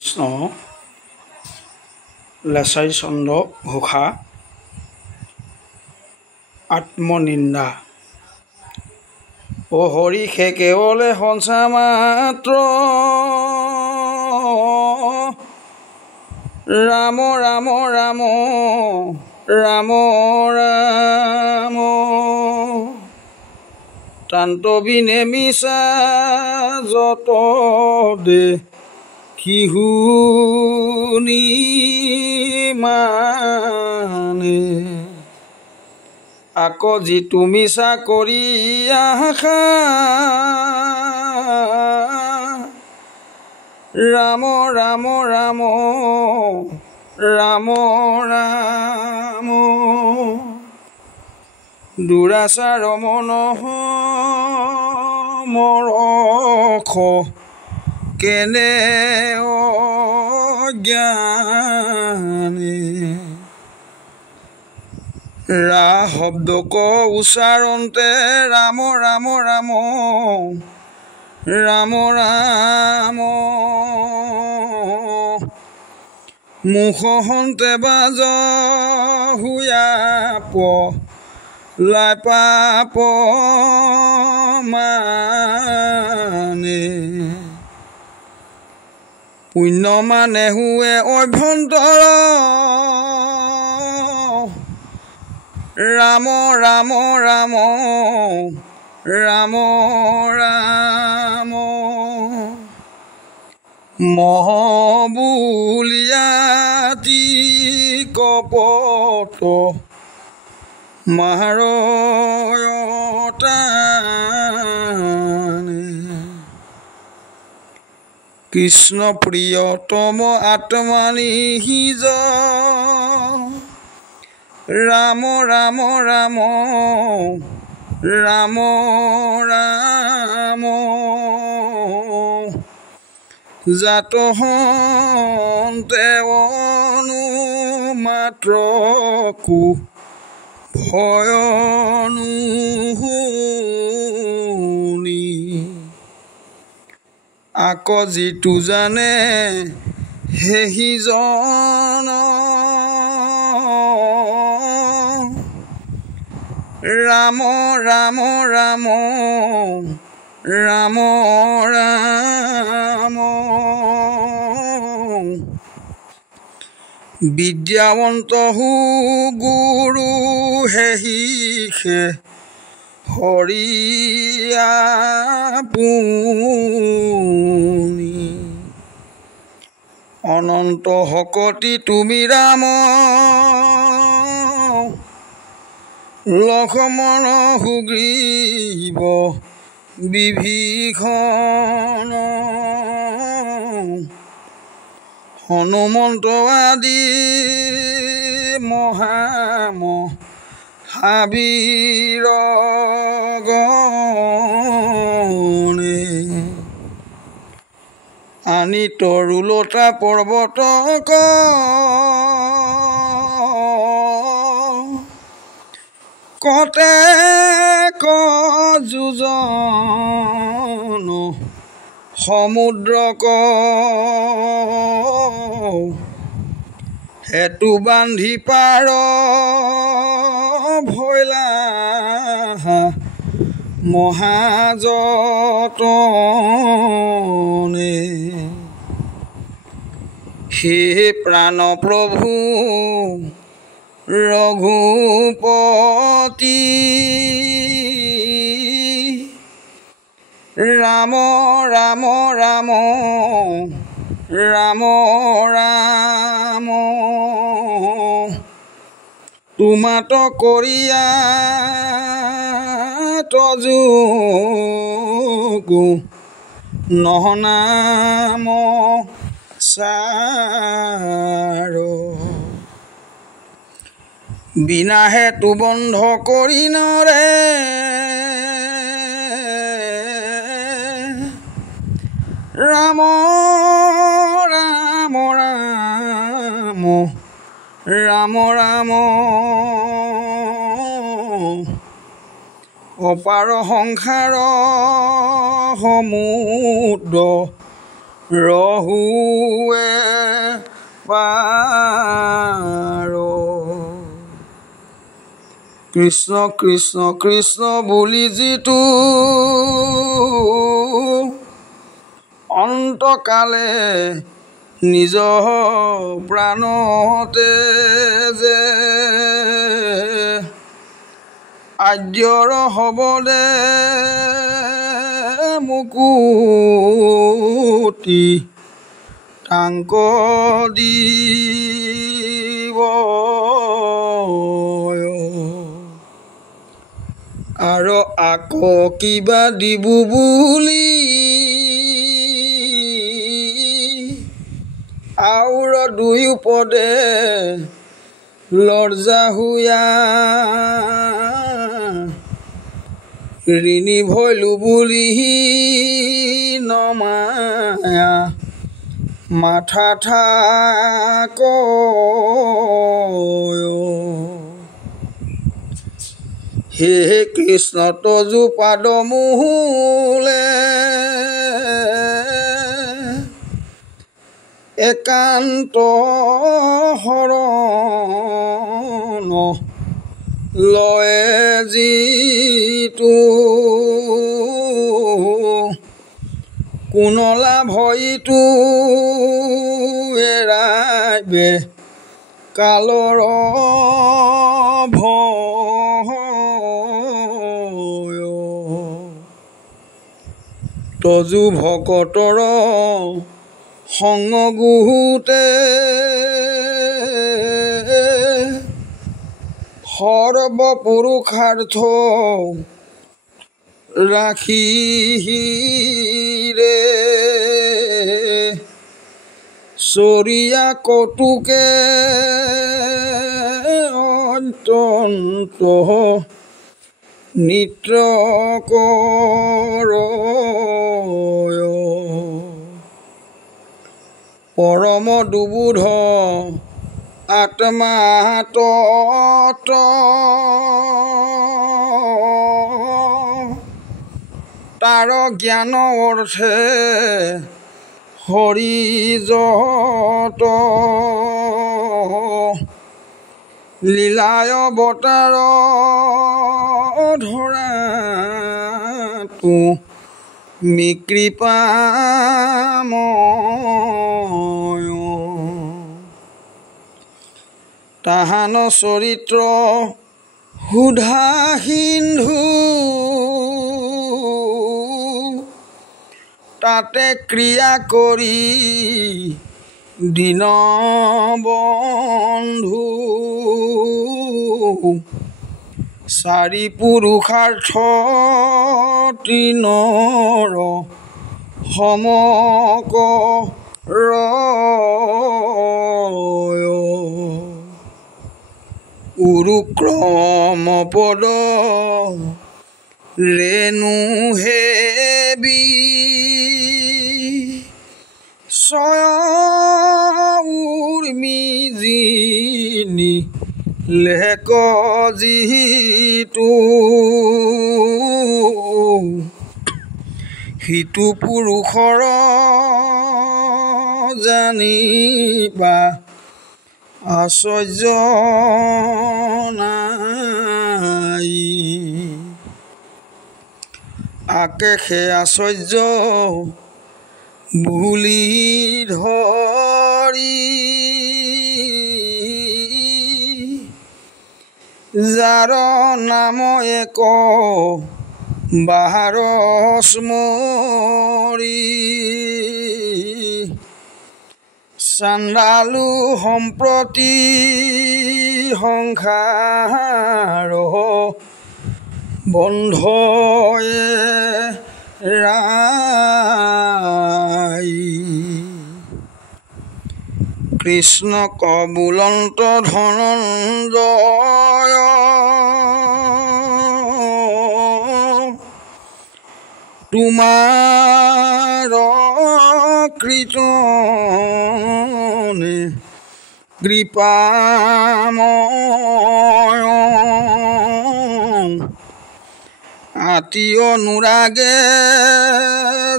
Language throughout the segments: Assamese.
কৃষ্ণ লেচাই চন্দ্ৰ ঘোষা আত্মনিন্দা অ হৰি সে কেৱলে সঞ্চা মাত্ৰ ৰাম ৰাম ৰাম ৰাম ৰাম তান্তবিনে মিছা যত দে কিহুনি মানে আকৌ যি তুমি চাকৰি আশা ৰাম ৰাম ৰাম ৰাম ৰাম দুৰাচাৰ মনঃ মৰখ কেনে অজ্ঞানে ৰা শব্দ ক উচ্চাৰণতে ৰাম ৰাম ৰাম ৰাম ৰাম মুখহন্তে বাজ হুয়া প লাই পাপ মানে পুণ্য মানে হুৱে অভ্যন্তৰ ৰাম ৰাম ৰাম ৰাম ৰাম মহ বুলিয়াতি কপট মাৰয়তানে কৃষ্ণ প্ৰিয়তম আত্মানি হিজ ৰাম ৰাম ৰাম ৰাম ৰাম জাত হন্তে অনুমাত্ৰকো ভয়নুহুনি আকৌ যিটো জানে সেহি জন ৰাম ৰাম ৰাম ৰাম ৰাম বিদ্যাৱন্ত হু গুৰু হেহিষে হৰিয়া পুনি অনন্ত শকতি তুমি ৰাম লক্ষ্মণ সুগ্ৰীৱ বিভীষণ হনুমন্ত আদি মহাবীৰ গণে আনি তৰুলতা পৰ্বতক কতে যোজন সমুদ্ৰক হেতু বান্ধি পাৰ ভৈলা মহাযতনে হে প্ৰাণ প্ৰভু ৰঘুপতি ৰাম ৰাম ৰাম ৰাম ৰাম তোমাত কৰিয়া তজুগো নহনাম চাৰ বিনা হেতু বন্ধ কৰি নৰে ৰাম ৰাম ৰাম ৰাম ৰাম অপাৰ সংসাৰ সমুদ্ৰ ৰহুৱে পাৰ কৃষ্ণ কৃষ্ণ কৃষ্ণ বুলি যিটো অন্তকালে নিজ প্ৰাণতে যে আদ্যৰ হবদে মুকুতি তাংক দিব আৰু আকৌ কিবা দিব বুলি আউৰ দুই পদে লজ্জা হুয়া ঋণী ভৈলু বুলি নমায়া মাথা থাক হে কৃষ্ণ তজু পাদ মূলে একান্ত শৰণ লয়ে যিটো কোনলা ভয়টো এৰাইবে কালৰ ভয় তজু ভকতৰ সংগ গুহুতে সৰ্ব পুৰুষাৰ্থ ৰাখি ৰে চৰিয়া কটুকে অত্যন্ত নিত্ৰ কৰ পৰম দুবুধ আত্মা তত তাৰ জ্ঞান অৰ্থে হৰিজত লীলায় অৱতাৰ ধৰা তু মি কৃপাময় তাহান চৰিত্ৰ সুধা সিন্ধু তাতে ক্ৰিয়া কৰি দীনবন্ধু চাৰি পুৰুষাৰ্থ তৃণৰ সমকৰ উৰুক্ৰম পদ ৰেণু হেবি উৰ্মি যিনি লেক যিটো সিটো পুৰুষৰ জানিবা আশ্চৰ্য নাই আকেশে আশ্চৰ্য বুলি ধৰি যাৰ নাম এক বাহাৰ স্মৰি চাণ্ডালু সম্প্ৰতি সংসাৰ বন্ধয়ে ৰাই কৃষ্ণ কবুলন্ত ধনঞ্জয় তোমাৰ কৃতনে কৃপাময় আতি অনুৰাগে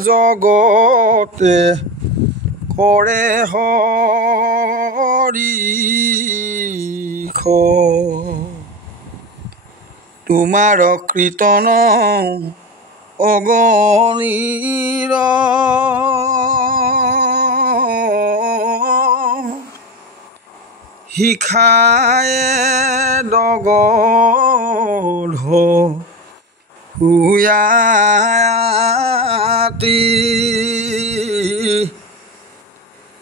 জগতে কৰে বৰিষ তোমাৰ কীৰ্তন অগণীৰ শিখায়ে দগধ হুয়াতি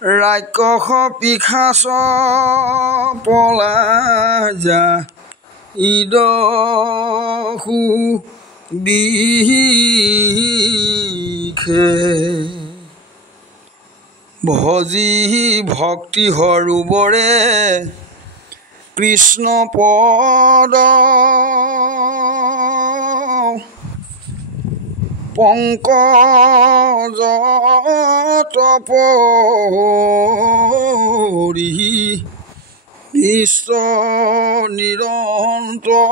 ৰাক্ষস পিশাচ পলাজা ইদসু দিখে ভজি ভক্তি সৰোবৰে কৃষ্ণ পদ পংকজ তপৰি বিশ্ব নিৰন্তৰে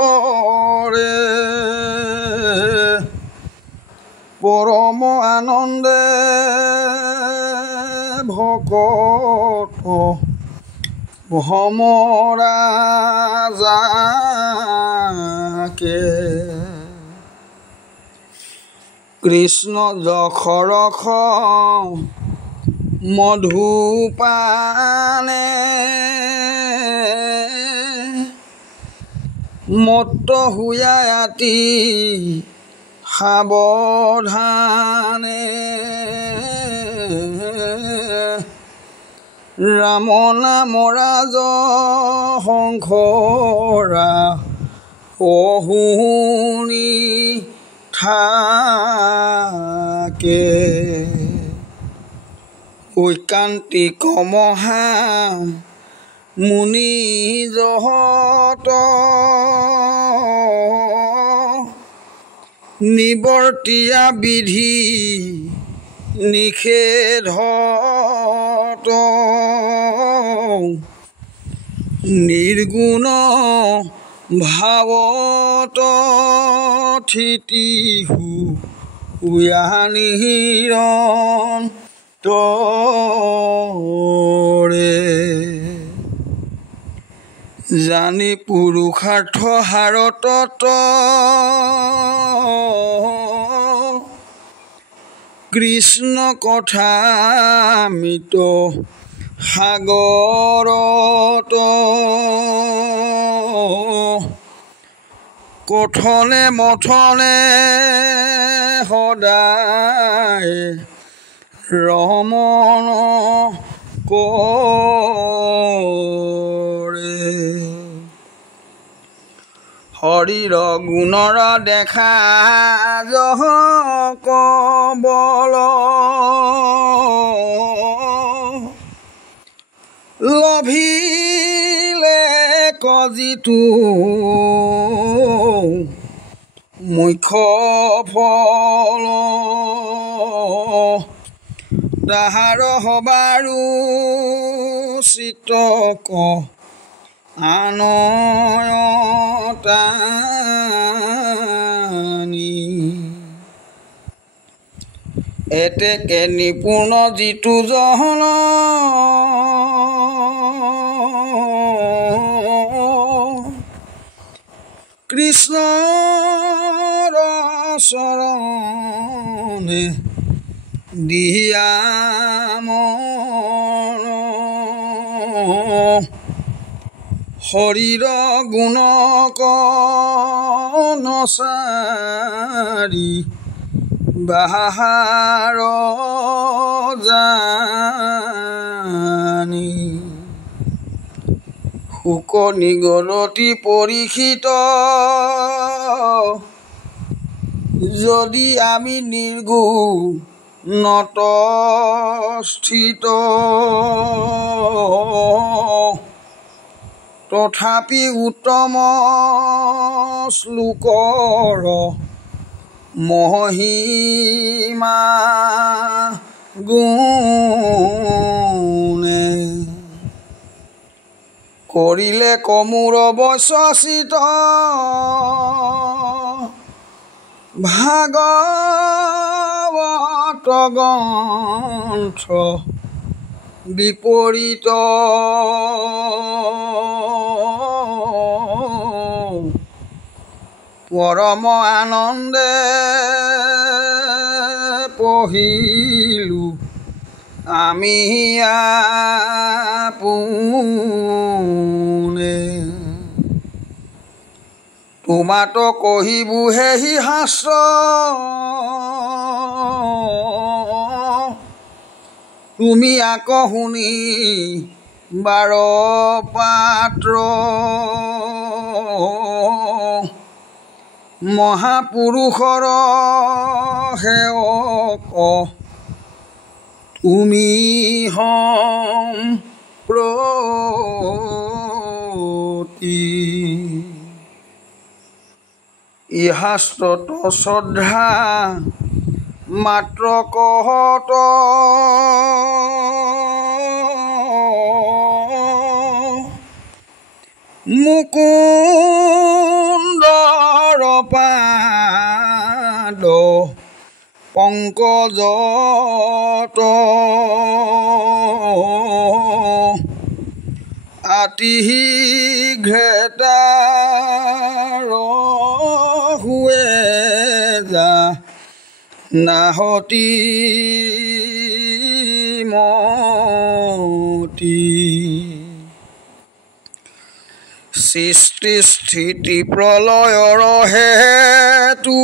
পৰম আনন্দে ভকত ভ্ৰমৰা যাকে কৃষ্ণ যশৰস মধুপানে মত্ত হুয়াতি সাৱধানে ৰাম নাম ৰাজ সংসৰা অহুনি থাকে ঐকান্তিক মহা মুনি জহত নিবৰ্তিয়া বিধি নিষেধত নিৰ্গুণ ভাৱত থিতি নিৰন্তৰে জানি পুৰুষাৰ্থ হাৰতত কৃষ্ণ কথামৃত সাগৰত কথনে মথনে সদায় ৰমণ কৰে হৰিৰ গুণৰ দেখা যহ কবল লভিলে কজিতো মুখ্য ফল তাহাৰ হবাৰু চিতক আনয়তানি এতেকে নিপুণ যিটো জহন কৃষ্ণৰ চৰণে দিয়া মন হৰিৰ গুণক নচাৰি বাহাৰ জানি শুক নিগলতি পৰীক্ষিত যদি আমি নিৰ্গুণত স্থিত তথাপি উত্তম শ্লোকৰ মহিমা গুণে কৰিলে কমূৰ বৈশ্চিত ভাগৱত গ্ৰন্থ বিপৰীত পৰম আনন্দে পঢ়িলো আমি আপোনে তোমাতো কহিবুহে হি শাস্ত্ৰ তুমি আকৌ শুনি বাৰ পাত্ৰ মহাপুৰুষৰ সেৱক তুমি সম্প্ৰতি ই শাস্ত্ৰত শ্ৰদ্ধা মাত্ৰ কহত মুকুন্দৰ পাদ পংকজত আতি ঘেটাৰ হুৱে যা নাহতি মতি সৃষ্টি স্থিতি প্ৰলয়ৰ হেতু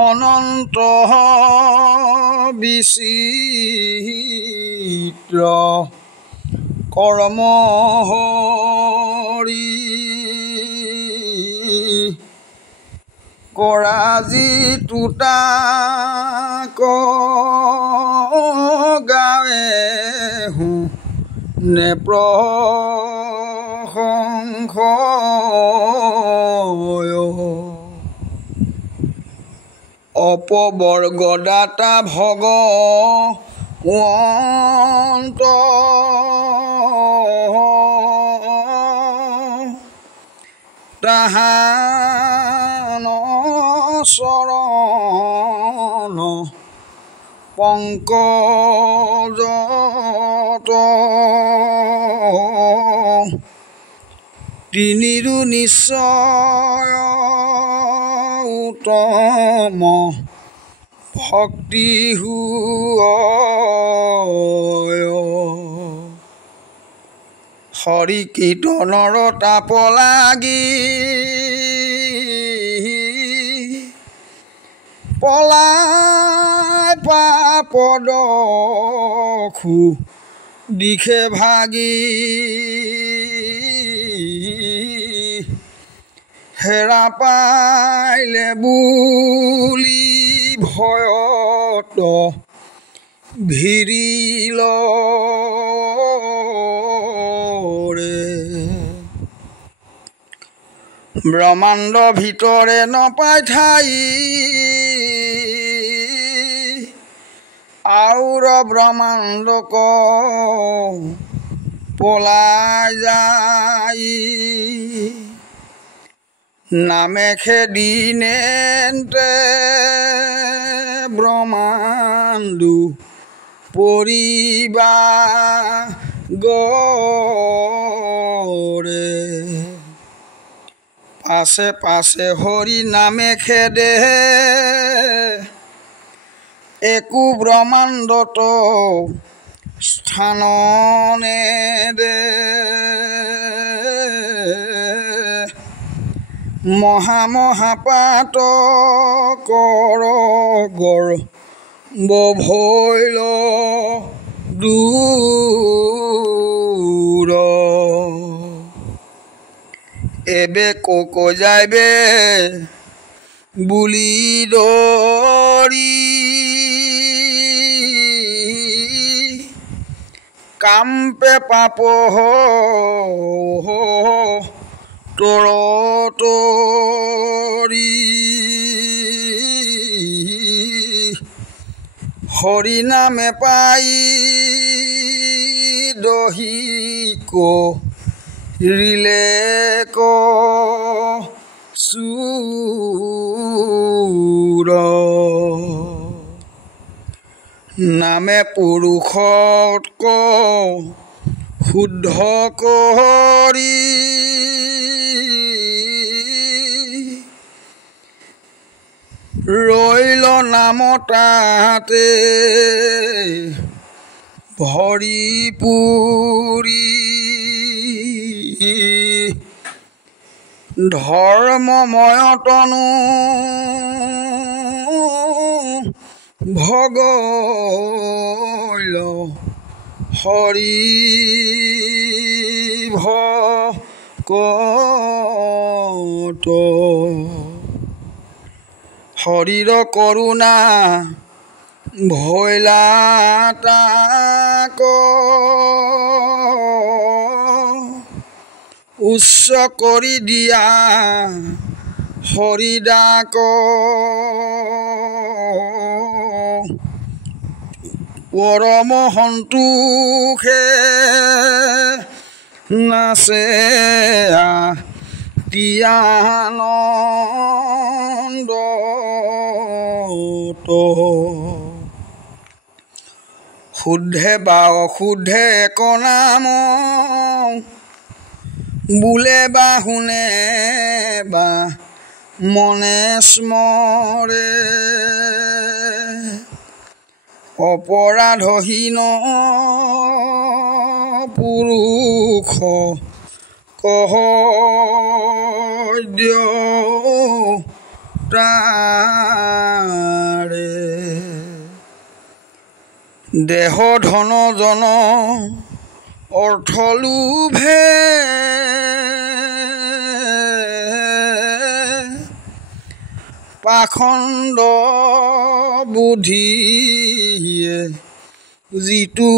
অনন্ত বিচিত্ৰ কৰ্ম হৰি কৰা যিটো তাক গাৱে নে প্ৰশংসয় অপবৰ্গদাতা ভগৱন্ত তাহান চৰণ পংকজত তিনিৰো নিশ্চয় উত্তম ভক্তি হুয় হৰি কীৰ্তনৰ তাপ লাগি পলাই পাপদ দিশে ভাগি হেৰা পাইলে বুলি ভয়ত ভিৰিল ব্ৰহ্মাণ্ড ভিতৰে নপাই ঠাই আউৰ ব্ৰহ্মাণ্ডক পলাই যায় নামে খেদিনেন্তে ব্ৰহ্মাণ্ডু পৰিবা গৰে পাছে পাছে হৰি নামে খেদে একো ব্ৰহ্মাণ্ডত স্থান নেদে মহামহাপাত কৰ গৰ্ব ভৈল দূৰ এবে কক যাইবে বুলি দৰি কাম্পে পাপ তোৰ তৰি হৰি নামে পাই দহিক ৰিলে চুৰ নামে পুৰুষতকৈ শুদ্ধ কৰি ৰৈল নাম তাতে ভৰি পুৰি ধৰ্মময় তনু ভগৈল হৰি ভকত হৰিৰ কৰোণা ভৈলা তাক উচ্চ কৰি দিয়া হৰিদাক পৰম সন্তোষে নাচে তিয়ানন্দ শুদ্ধে বা অশুদ্ধে এক নাম বোলে বা শুনে বা মনে স্মৰে অপৰাধহীন পুৰুষ কহ্য তাৰে দেহ ধন জন অৰ্থ লোভে পাখণ্ড বুদ্ধিয়ে যিটো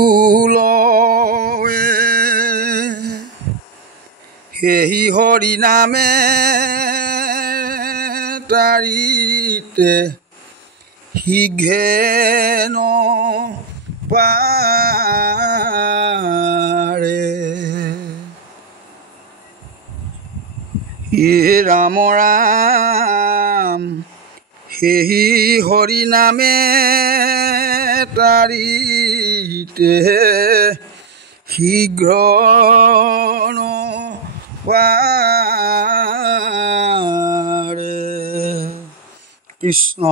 লয়ে সেই হৰি নামে তাৰিতে শীঘ্ৰে পাৰে হে ৰাম ৰাম সেই হৰি নামে তাৰিতে শীঘ্ৰ পাৰে। কৃষ্ণ।